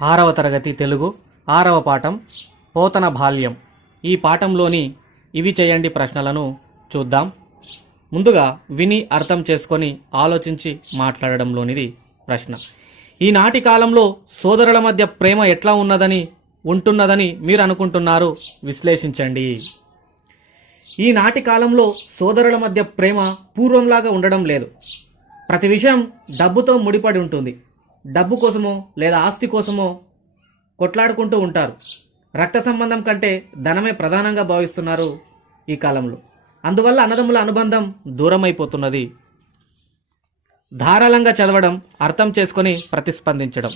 6వ తరగతి తెలుగు 6వ పాఠం పోతన బాల్యం. ఈ పాఠంలోని ఇవి చేయండి ప్రశ్నలను చూద్దాం. ముందుగా విని అర్థం చేసుకొని ఆలోచించి మాట్లాడడంలోనిది ప్రశ్న. ఈనాటి కాలంలో సోదరుల మధ్య ప్రేమ ఎట్లా ఉంటున్నదని మీరు అనుకుంటున్నారు? విశ్లేషించండి. ఈనాటి కాలంలో సోదరుల మధ్య ప్రేమ పూర్వంలాగా ఉండడం లేదు. ప్రతి విషయం డబ్బుతో ముడిపడి ఉంటుంది. డబ్బు కోసమో లేదా ఆస్తి కోసమో కొట్లాడుకుంటూ ఉంటారు. రక్త సంబంధం కంటే ధనమే ప్రధానంగా భావిస్తున్నారు ఈ కాలంలో. అందువల్ల అన్నదమ్ముల అనుబంధం దూరమైపోతున్నది. ధారాళంగా చదవడం, అర్థం చేసుకొని ప్రతిస్పందించడం.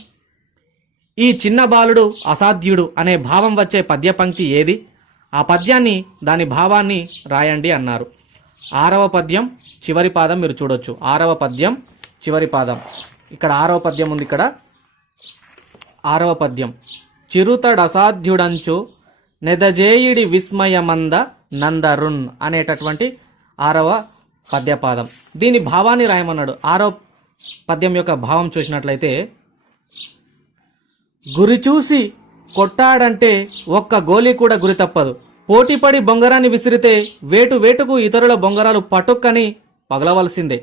ఈ చిన్న బాలుడు అసాధ్యుడు అనే భావం వచ్చే పద్య పంక్తి ఏది? ఆ పద్యాన్ని, దాని భావాన్ని రాయండి అన్నారు. 6వ పద్యం చివరి పాదం మీరు చూడొచ్చు. 6వ పద్యం చివరి పాదం. ఇక్కడ 6వ పద్యం ఉంది. ఇక్కడ 6వ పద్యం. చిరుతడసాధ్యుడంచు నెదజేయిడి విస్మయమంద నందరున్ అనేటటువంటి 6వ పద్యపాదం. దీని భావాన్ని రాయమన్నాడు. 6వ పద్యం యొక్క భావం చూసినట్లయితే, గురి చూసి కొట్టాడంటే ఒక్క గోలీ కూడా గురి తప్పదు. పోటీపడి బొంగరాన్ని విసిరితే వేటుకు ఇతరుల బొంగరాలు పటుక్కని పగలవలసిందే.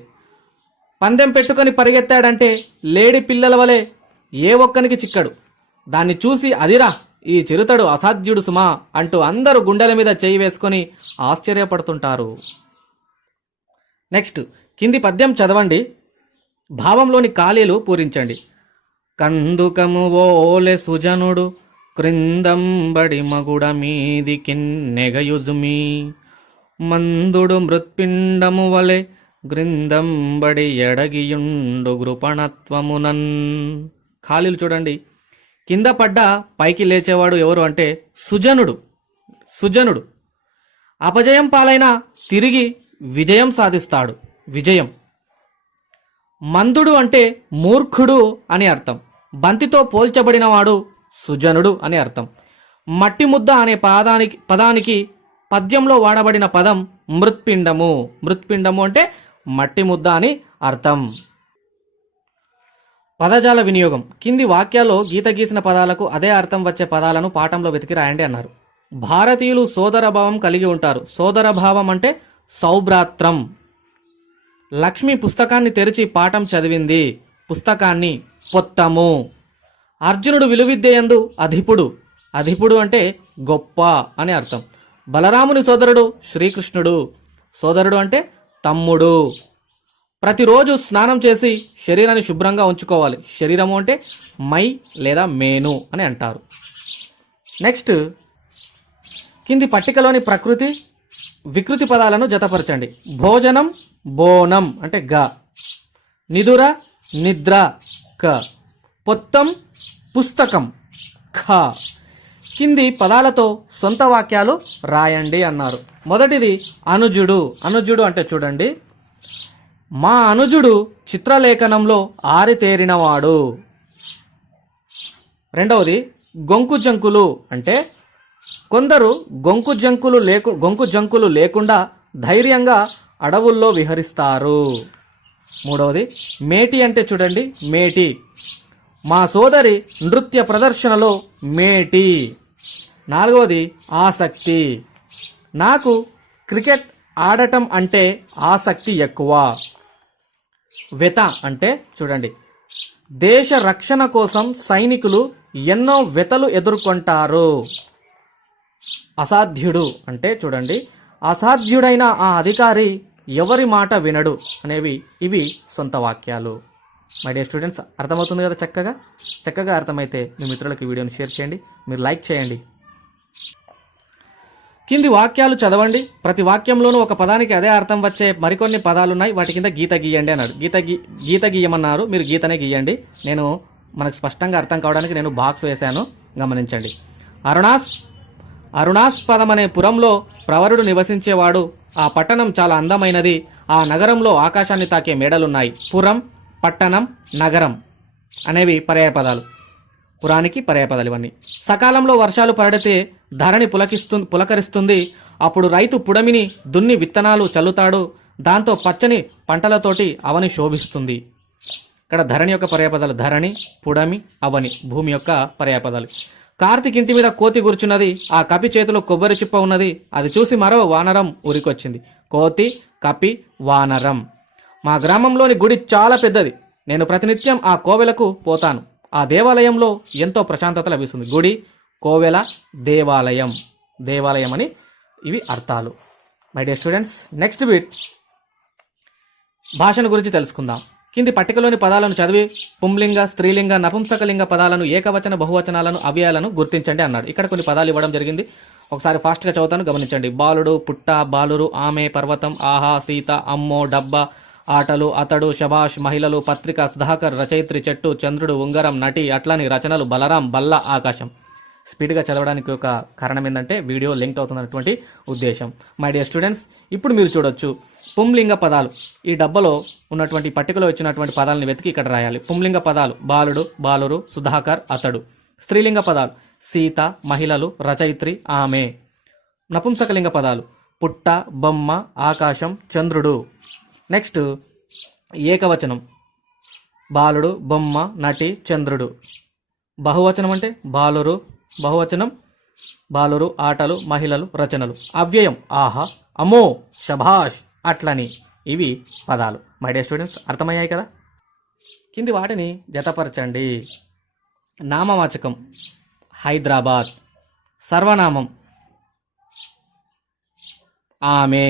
పందెం పెట్టుకొని పరిగెత్తాడంటే లేడి పిల్లల వలె ఏ ఒక్కనికి చిక్కడు. దాన్ని చూసి అదిరా ఈ చిరుతడు అసాధ్యుడు సుమా అంటూ అందరూ గుండెల మీద చేయి వేసుకొని ఆశ్చర్యపడుతుంటారు. నెక్స్ట్ కింది పద్యం చదవండి, భావంలోని ఖాళీలు పూరించండి. కందుకము ఓలె సుజనుడు క్రిందంబడి మగుడ మీదికిన్నెగయుజుమి మందుడు మృత్పిండము వలె గ్రిందంబడి ఎడగియుండు గృపణత్వమునన్. ఖాళీలు చూడండి. కింద పడ్డ పైకి లేచేవాడు ఎవరు అంటే సుజనుడు. అపజయం పాలైన తిరిగి విజయం సాధిస్తాడు. విజయం. మందుడు అంటే మూర్ఖుడు అని అర్థం. బంతితో పోల్చబడినవాడు సుజనుడు అని అర్థం. మట్టి ముద్ద అనే పదానికి పద్యంలో వాడబడిన పదం మృత్పిండము. మృత్పిండము అంటే మట్టి ముద్ద అని అర్థం. పదజాల వినియోగం. కింది వాక్యాల్లో గీత గీసిన పదాలకు అదే అర్థం వచ్చే పదాలను పాఠంలో వెతికి రాయండి అన్నారు. భారతీయులు సోదరభావం కలిగి ఉంటారు. సోదరభావం అంటే సౌభ్రాత్రం. లక్ష్మి పుస్తకాన్ని తెరిచి పాఠం చదివింది. పుస్తకాన్ని పొత్తము. అర్జునుడు విలువిద్యయందు అధిపుడు. అధిపుడు అంటే గొప్ప అని అర్థం. బలరాముని సోదరుడు శ్రీకృష్ణుడు. సోదరుడు అంటే తమ్ముడు. ప్రతిరోజు స్నానం చేసి శరీరాన్ని శుభ్రంగా ఉంచుకోవాలి. శరీరము అంటే మై లేదా మేను అని అంటారు. నెక్స్ట్ కింది పట్టికలోని ప్రకృతి వికృతి పదాలను జతపరచండి. భోజనం బోనం అంటే గ. నిదుర నిద్ర క. పొత్తం పుస్తకం ఖ. కింది పదాలతో సొంత వాక్యాలు రాయండి అన్నారు. మొదటిది అనుజుడు. అనుజుడు అంటే చూడండి, మా అనుజుడు చిత్రలేఖనంలో ఆరితేరినవాడు. రెండవది గొంకు జంకులు అంటే కొందరు గొంకు జంకులు లేకుండా ధైర్యంగా అడవుల్లో విహరిస్తారు. మూడవది మేటి అంటే చూడండి, మేటి మా సోదరి నృత్య ప్రదర్శనలో మేటి. నాలుగవది ఆసక్తి. నాకు క్రికెట్ ఆడటం అంటే ఆసక్తి ఎక్కువ. వెత అంటే చూడండి, దేశ రక్షణ కోసం సైనికులు ఎన్నో వెతలు ఎదుర్కొంటారు. అసాధ్యుడు అంటే చూడండి, అసాధ్యుడైన ఆ అధికారి ఎవరి మాట వినడు అనేవి ఇవి సొంత వాక్యాలు. మై డియర్ స్టూడెంట్స్, అర్థమవుతుంది కదా? చక్కగా అర్థమైతే మీ మిత్రులకు ఈ వీడియోని షేర్ చేయండి, మీరు లైక్ చేయండి. కింది వాక్యాలు చదవండి. ప్రతి వాక్యంలోనూ ఒక పదానికి అదే అర్థం వచ్చే మరికొన్ని పదాలు ఉన్నాయి. వాటి కింద గీత గీయండి అన్నాడు. గీత గీయమన్నారు, మీరు గీతనే గీయండి. మనకు స్పష్టంగా అర్థం కావడానికి నేను బాక్స్ వేశాను, గమనించండి. అరుణాస్పదమనే పురంలో ప్రవరుడు నివసించేవాడు. ఆ పట్టణం చాలా అందమైనది. ఆ నగరంలో ఆకాశాన్ని తాకే మేడలున్నాయి. పురం, పట్టణం, నగరం అనేవి పర్యాయపదాలు. పురానికి పర్యాయపదాలు ఇవన్నీ. సకాలంలో వర్షాలు పడితే ధరణి పులకరిస్తుంది. అప్పుడు రైతు పుడమిని దున్ని విత్తనాలు చల్లుతాడు. దాంతో పచ్చని పంటలతోటి అవని శోభిస్తుంది. ఇక్కడ ధరణి యొక్క పర్యాపదాలు ధరణి, పుడమి, అవని భూమి యొక్క పర్యాపదాలు. కార్తీక్ ఇంటి మీద కోతి కూర్చున్నది, ఆ కపి చేతిలో కొబ్బరి చిప్ప ఉన్నది, అది చూసి మరో వానరం ఉరికొచ్చింది. కోతి, కపి, వానరం. మా గ్రామంలోని గుడి చాలా పెద్దది, నేను ప్రతినిత్యం ఆ కోవెలకు పోతాను. ఆ దేవాలయంలో ఎంతో ప్రశాంతత లభిస్తుంది. గుడి, కోవెల, దేవాలయం. దేవాలయం అని ఇవి అర్థాలు. My dear students, next bit భాషను గురించి తెలుసుకుందాం. కింది పట్టికలోని పదాలను చదివి పుంలింగ, స్త్రీలింగ, నపుంసకలింగ పదాలను, ఏకవచన, బహువచనాలను, అవ్యయాలను గుర్తించండి అన్నాడు. ఇక్కడ కొన్ని పదాలు ఇవ్వడం జరిగింది, ఒకసారి ఫాస్ట్గా చదువుతాను, గమనించండి. బాలుడు, పుట్ట, బాలురు, ఆమె, పర్వతం, ఆహా, సీత, అమ్మో, డబ్బా, ఆటలు, అతడు, శభాష్, మహిళలు, పత్రిక, సుధాకర్, రచయిత్రి, చెట్టు, చంద్రుడు, ఉంగరం, నటి, అట్లని, రచనలు, బలరాం, బల్ల, ఆకాశం. స్పీడ్గా చదవడానికి ఒక కారణం ఏంటంటే వీడియో లెంగ్త్ అవుతున్నటువంటి ఉద్దేశం. మై డియర్ స్టూడెంట్స్, ఇప్పుడు మీరు చూడొచ్చు పుంలింగ పదాలు. ఈ డబ్బాలో ఉన్నటువంటి పట్టికలో ఇచ్చినటువంటి పదాలను వెతికి ఇక్కడ రాయాలి. పుంలింగ పదాలు బాలుడు, బాలురు, సుధాకర్, అతడు. స్త్రీలింగ పదాలు సీత, మహిళలు, రచయిత్రి, ఆమె. నపుంసకలింగ పదాలు పుట్ట, బొమ్మ, ఆకాశం, చంద్రుడు. నెక్స్ట్ ఏకవచనం బాలుడు, బొమ్మ, నటి, చంద్రుడు. బహువచనం అంటే బాలురు, బహువచనం బాలురు, ఆటలు, మహిళలు, రచనలు. అవ్యయం ఆహా, అమ్మో, శభాష్, అట్లని. ఇవి పదాలు. మై డియర్ స్టూడెంట్స్, అర్థమయ్యాయి కదా? కింది వాటిని జతపరచండి. నామవాచకం హైదరాబాద్, సర్వనామం ఆమె,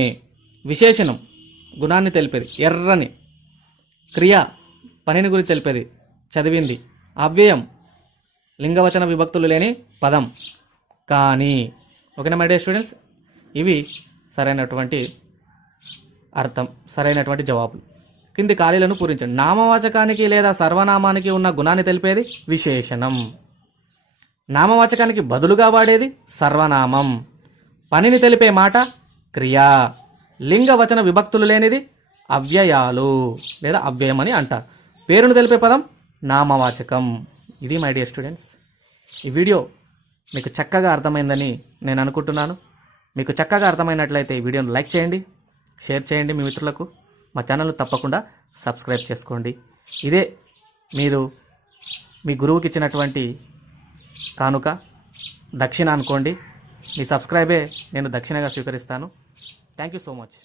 విశేషణం గుణాన్ని తెలిపేది ఎర్రని, క్రియ పనిని గురించి తెలిపేది చదివింది, అవ్యయం లింగవచన విభక్తులు లేని పదం కానీ. ఓకేనా మై డియర్ స్టూడెంట్స్, ఇవి సరైనటువంటి అర్థం, సరైనటువంటి జవాబులు. కింది ఖాళీలను పూరించండి. నామవాచకానికి లేదా సర్వనామానికి ఉన్న గుణాన్ని తెలిపేది విశేషణం, నామవాచకానికి బదులుగా వాడేది సర్వనామం, పనిని తెలిపే మాట క్రియ, లింగవచన విభక్తులు లేనిది అవ్యయాలు లేదా అవ్యయం అని అంటారు. పేరును తెలిపే పదం నామవాచకం. ఇది మై డియర్ స్టూడెంట్స్, ఈ వీడియో మీకు చక్కగా అర్థమైందని నేను అనుకుంటున్నాను. మీకు చక్కగా అర్థమైనట్లయితే ఈ వీడియోను లైక్ చేయండి, షేర్ చేయండి మీ మిత్రులకు. మా ఛానల్ను తప్పకుండా సబ్స్క్రైబ్ చేసుకోండి. ఇదే మీరు మీ గురువుకి ఇచ్చినటువంటి కానుక, దక్షిణ అనుకోండి. మీ సబ్స్క్రైబే నేను దక్షిణగా స్వీకరిస్తాను. Thank you so much.